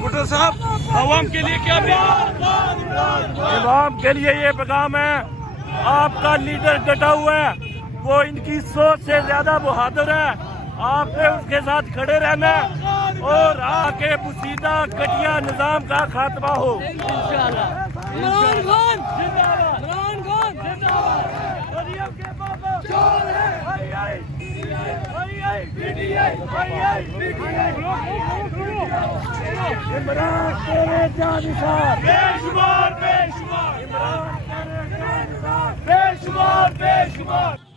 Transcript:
भुट्टो साहब, आवाम के लिए क्या आवाम के लिए ये पैगाम है, आपका लीडर डटा हुआ है, वो इनकी सोच से ज्यादा बहादुर है। आपने उसके साथ खड़े रहना और आके मुसीदा घटिया निजाम का खात्मा हो। इमरान खान जिंदाबाद, इमरान खान जिंदाबाद। इमरान तेरे जानिसार बेशुमार बेशुमार, इमरान तेरे जानिसार बेशुमार बेशुमार।